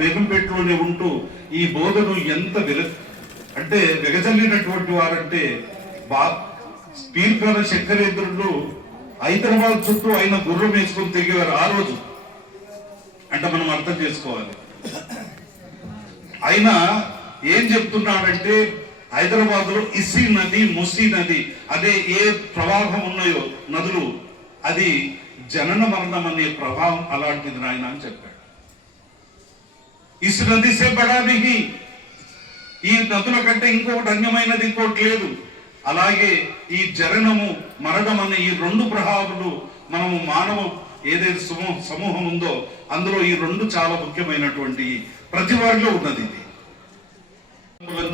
బేగంపేటలోనే ఉంటూ ఈ బోధను ఎంత అంటే వెగజల్లినటువంటి వారంటే స్పీకర్ శంకరేంద్రుడు హైదరాబాద్ చుట్టూ ఆయన గుర్రం వేసుకొని తిరిగేవారు ఆ రోజు. అంటే మనం అర్థం చేసుకోవాలి. ఆయన ఏం చెప్తున్నాడంటే హైదరాబాద్ లో ఇసి నది, ముసి నది అదే ఏ ప్రవాహం ఉన్నాయో నదులు, అది జనన మరణం అనే ప్రభావం అలాంటిది నాయన అని చెప్పాడు. ఇసు నది సే బడానికి, ఈ నదుల కంటే ఇంకొకటి అన్యమైనది ఇంకోటి లేదు. అలాగే ఈ జననము మరణం అనే ఈ రెండు ప్రభావాలు మనము మానవ ఏదైతే సమూహం ఉందో అందులో ఈ రెండు చాలా ముఖ్యమైనటువంటి ప్రతి వారిలో ఉన్నది. ఇది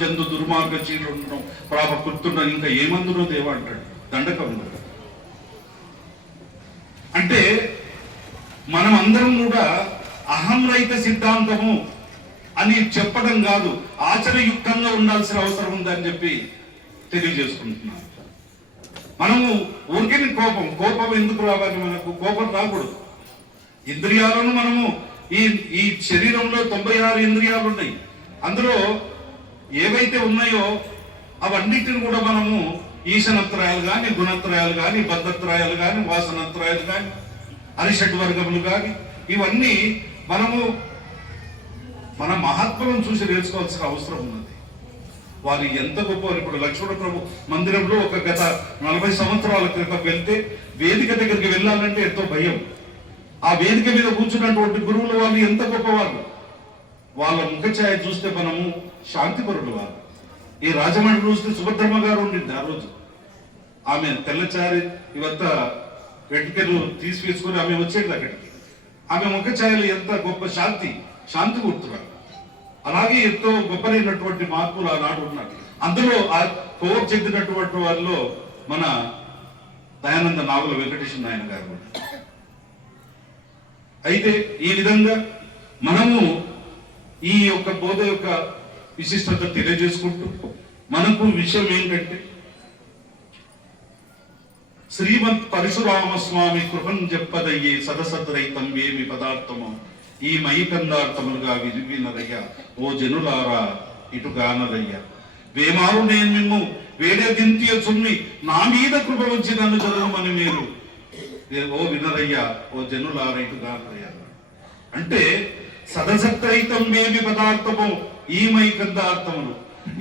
జంతు దుర్మార్గ చీలు ఉండడం ప్రాప కుర్తుండడం ఇంకా ఏమందులో దేవా అంటాడు దండకం. అంటే మనం అందరం కూడా అహం రహిత సిద్ధాంతము అని చెప్పడం కాదు, ఆచరణయుక్తంగా ఉండాల్సిన అవసరం ఉందని చెప్పి తెలియజేసుకుంటున్నాను. మనము ఊరికే కోపం ఎందుకు రావాలి? మనకు కోపం రాకూడదు. ఇంద్రియాలను మనము ఈ శరీరంలో 96 ఇంద్రియాలు ఉన్నాయి. అందులో ఏవైతే ఉన్నాయో అవన్నిటిని కూడా మనము ఈశనత్రయాలు కానీ, గుణత్రయాలు కానీ, బద్ధత్రయాలు కానీ, వాసనత్రయాలు కానీ, అరిషడ్ వర్గములు కానీ, ఇవన్నీ మనము మన మహాత్ములను చూసి నేర్చుకోవాల్సిన అవసరం ఉన్నది. వారు ఎంత గొప్పవారు. ఇప్పుడు లక్ష్మణ ప్రభు మందిరంలో ఒక గత 40 సంవత్సరాల క్రితం వెళ్తే వేదిక దగ్గరికి వెళ్ళాలంటే ఎంతో భయం. ఆ వేదిక మీద కూర్చున్నటువంటి గురువులు వాళ్ళు ఎంత గొప్పవారు. వాళ్ళ ముఖ ఛాయ చూస్తే మనము శాంతిపరుడు. వారు ఈ రాజమండ్రి చూస్తే సుభద్రమ్మ గారు ఉండింది ఆ రోజు. ఆమె తెల్లచారి ఇవంతా వెంటికలు తీసివేసుకొని ఆమె వచ్చేది అక్కడికి. ఆమె ముఖ ఛాయలు ఎంత గొప్ప శాంతి కూర్చున్నారు. అలాగే ఎంతో గొప్పలైనటువంటి మార్పులు ఆనాడు ఉన్నారు. అందులో ఆ కోర్ చెందినటువంటి వాళ్ళలో మన దయానంద నావల వెంకటేశ్వర నాయన గారు కూడా. అయితే ఈ విధంగా మనము ఈ యొక్క బోధ యొక్క విశిష్టత తెలియజేసుకుంటూ మనకు విషయం ఏంటంటే శ్రీమద్ పరశురామస్వామి కృపను చెప్పదయ్యే సదసద్రైతం ఏమి పదార్థమో ఈ మైకందార్థములుగా విరివినరయ్య ఓ జనులారా ఇటుగానరయ్య వేమారు నేను మిమ్ము వేడే దింతియ చున్ని నా మీద కృప వచ్చి నన్ను చదవమని మీరు ఓ వినరయ్య ఓ జనులారా ఇటుగానరయ్య. అంటే సదసత్రైతం ఏమి పదార్థము ఈ మైకందార్థములు,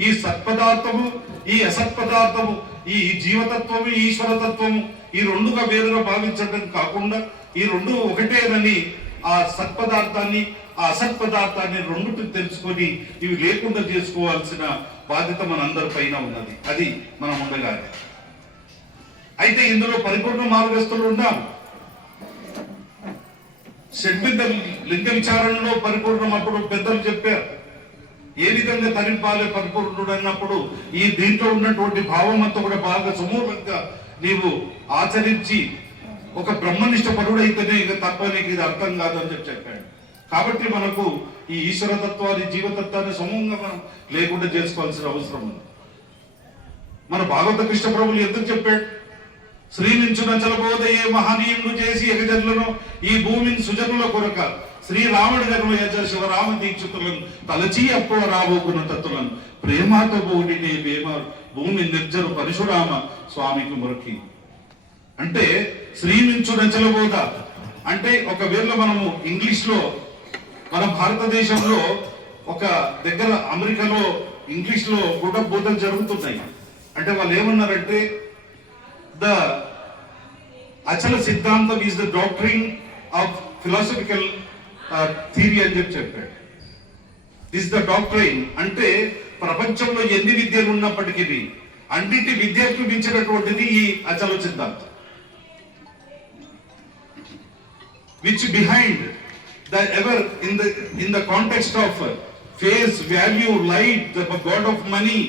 ఈ సత్పదార్థము ఈ అసత్పదార్థము, ఈ జీవతత్వము ఈశ్వరతత్వము ఈ రెండుగా వేరుగా భావించడం కాకుండా ఈ రెండు ఒకటేనని ఆ సత్పదార్థాన్ని ఆ అసత్పదార్థాన్ని రెండుటి తెలుసుకొని ఇవి లేకుండా చేసుకోవాల్సిన బాధ్యత మనందరి పైన ఉన్నది. అది మనం ఉండగాలి. అయితే ఇందులో పరిపూర్ణ మార్గస్థులు ఉన్నాం. షడ్విధ లింగ విచారణలో పరిపూర్ణం అప్పుడు పెద్దలు చెప్పారు ఏ విధంగా తరింపాలి పరిపూర్ణుడు అన్నప్పుడు ఈ దీంట్లో ఉన్నటువంటి భావం అంతా కూడా బాగా సమూలంగా నీవు ఆచరించి ఒక బ్రహ్మనిష్ట పరుడైతేనే ఇక తప్ప నీకు ఇది అర్థం కాదని చెప్పాడు. కాబట్టి మనకు ఈ ఈశ్వరతత్వాన్ని జీవతత్వాన్ని సమూహంగా మనం లేకుండా చేసుకోవాల్సిన అవసరం ఉంది. మన భాగవత కృష్ణ ప్రభులు ఎందుకు చెప్పాడు? శ్రీమించున చలబోదయే మహనీయులు చేసి ఎగజనులను ఈ భూమిని సుజనుల కొరక శ్రీరాముడి గర్వయజ శివరామ దీక్షితులను తలచి అప్పో రాబోకున్న తత్తులను ప్రేమాతో బోడినే భూమి నిర్జరు పరశురామ స్వామికి మురకి. అంటే శ్రీమించు నచలబోద అంటే ఒకవేళ మనము ఇంగ్లీష్ లో మన భారతదేశంలో ఒక దగ్గర అమెరికాలో ఇంగ్లీష్ లో కూడా బోధలు జరుగుతున్నాయి. అంటే వాళ్ళు ఏమన్నారంటే ద అచల సిద్ధాంతం is the doctrine of philosophical theory అని చెప్పాడు. దిస్ ద డాక్ట్రిన్ అంటే ప్రపంచంలో ఎన్ని విద్యలు ఉన్నప్పటికీ అన్నిటి విద్యకు మించినటువంటిది ఈ అచల సిద్ధాంతం. Which behind the ever in the context of face, value, light, the god of money,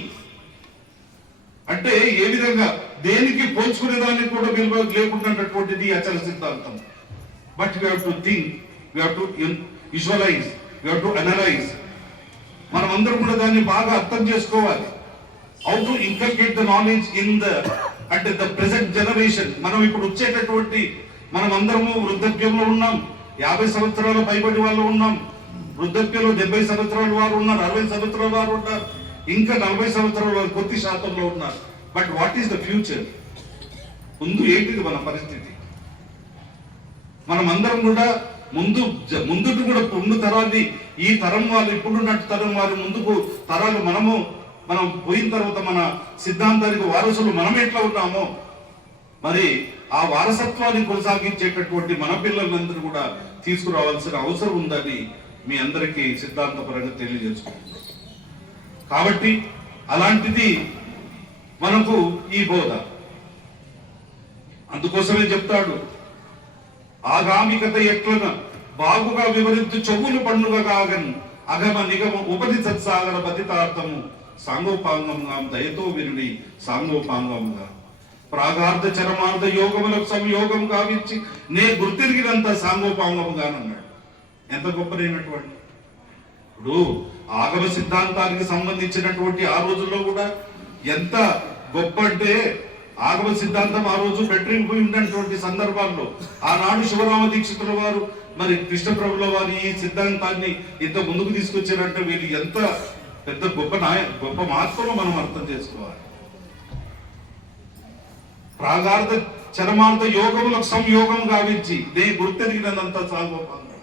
అంటే ఏ విధంగా దేనికి పోల్చుకునే దానికి కూడా విలువ లేకున్నటువంటిది అచల సిద్ధాంతం. But we have to think, we have to visualise, we have to analyse. మనం అందరం కూడా దాన్ని బాగా అర్థం చేసుకోవాలి. How to inculcate the knowledge in the అంటే ద ప్రెసెంట్ జనరేషన్. మనం ఇప్పుడు వచ్చేటటువంటి మనం అందరము వృద్ధాప్యంలో ఉన్నాం, 50 సంవత్సరాల పైబడి వాళ్ళు ఉన్నాం, వృద్ధాప్యంలో 70 సంవత్సరాల వారు ఉన్నారు, 60 సంవత్సరాల వారు ఉన్నారు, ఇంకా 40 సంవత్సరాల వారు కొద్ది శాతంలో ఉన్నారు. But what is the future? ముందు ఏంటిది మన పరిస్థితి? మనం అందరం కూడా ముందుకు కూడా ముందు తరాన్ని, ఈ తరం వాళ్ళు ఇప్పుడున్నట్టు తరం వారి ముందుకు తరాలు మనం పోయిన తర్వాత మన సిద్ధాంతానికి వారసులు మనం ఎట్లా ఉన్నామో మరి ఆ వారసత్వాన్ని కొనసాగించేటటువంటి మన పిల్లలందరూ కూడా తీసుకురావాల్సిన అవసరం ఉందని మీ అందరికీ సిద్ధాంతపరంగా తెలియజేసుకుంటున్నాం. కాబట్టి అలాంటిది మనకు ఈ బోధ. అందుకోసమే చెప్తాడు, ఆగామికత ఎట్లన బాగుగా వివరించు చెవులు పండుగ కాగన్ అగమ నిగమ ఉపది సత్సాగర పతితార్థము సాంగోపాంగముగా దయతో వినుడి సాంగోపాంగముగా ప్రాగార్థ చరమార్థ యోగములకు సంయోగం గావించి నే గుర్తిరిగినంత సాంగోపాంగముగానన్నాడు. ఎంత గొప్పదైనటువంటి ఇప్పుడు ఆగమ సిద్ధాంతానికి సంబంధించినటువంటి ఆ రోజుల్లో కూడా ఎంత గొప్ప అంటే, ఆగమ సిద్ధాంతం ఆ రోజు పెట్టిపోయి ఉన్నటువంటి సందర్భాల్లో ఆనాడు శివరామ దీక్షితుల వారు మరి కృష్ణప్రభుల వారు ఈ సిద్ధాంతాన్ని ఇంత ముందుకు తీసుకొచ్చారంటే వీళ్ళు ఎంత పెద్ద గొప్ప మహత్వం మనం అర్థం చేసుకోవాలి. ప్రాగార్థ చరమార్థ యోగములకు సంయోగం గావించి నే గుర్తెరిగినంత సాగోపాంగం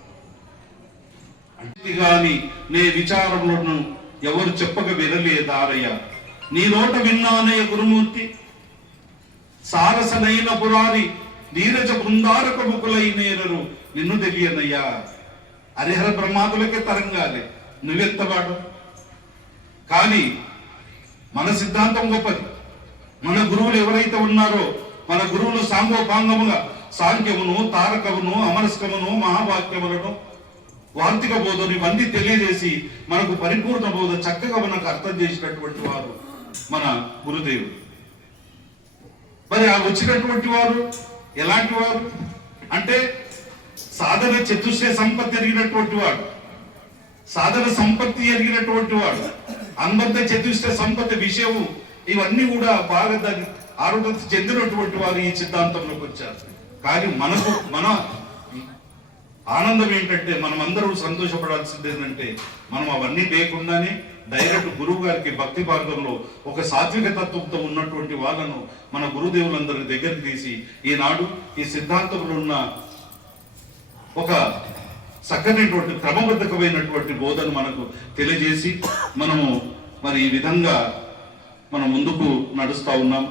అంటే గాని నే విచారములను ఎవరు చెప్పక వినలేదారయ్య, నీ నోట విన్నానయ్య గురుమూర్తి సారసనైన పురారి నీరజ బృందారక ముకులైనేరరు నిన్ను తెలియనయ్యా. హరిహర బ్రహ్మాదులకే తరంగాలే, నువ్వెత్తవాడు. కానీ మన సిద్ధాంతం గొప్పది. మన గురువులు ఎవరైతే ఉన్నారో, మన గురువులు సాంగోపాంగముగా సాంఖ్యమును, తారకమును, అమరస్కమును, మహావాక్యములను, వార్తిక బోధను ఇవన్నీ తెలియజేసి మనకు పరిపూర్ణ బోధ చక్కగా మనకు అర్థం చేసినటువంటి వారు మన గురుదేవుడు. మరి ఆ వచ్చినటువంటి వారు ఎలాంటి వారు అంటే, సాధన చతుశ్ర సంపత్తి ఎరిగినటువంటి వాడు, సాధన సంపత్తి ఎరిగినటువంటి వాడు, అనుబంధ చతుశ్ర సంపత్తి విషయము ఇవన్నీ కూడా బాగా దాన్ని ఆరోగ్యం చెందినటువంటి వారు ఈ సిద్ధాంతంలోకి వచ్చారు. కానీ మన ఆనందం ఏంటంటే, మనం అందరూ సంతోషపడాల్సింది ఏంటంటే, మనం అవన్నీ లేకుండానే డైరెక్ట్ గురువు గారికి భక్తి మార్గంలో ఒక సాత్విక తత్వంతో ఉన్నటువంటి వాళ్ళను మన గురుదేవులందరి దగ్గరికి తీసి ఈనాడు ఈ సిద్ధాంతంలో ఉన్న ఒక చక్కనటువంటి క్రమబద్ధకమైనటువంటి బోధను మనకు తెలియజేసి మనము మరి ఈ విధంగా మనం ముందుకు నడుస్తూ ఉన్నాం.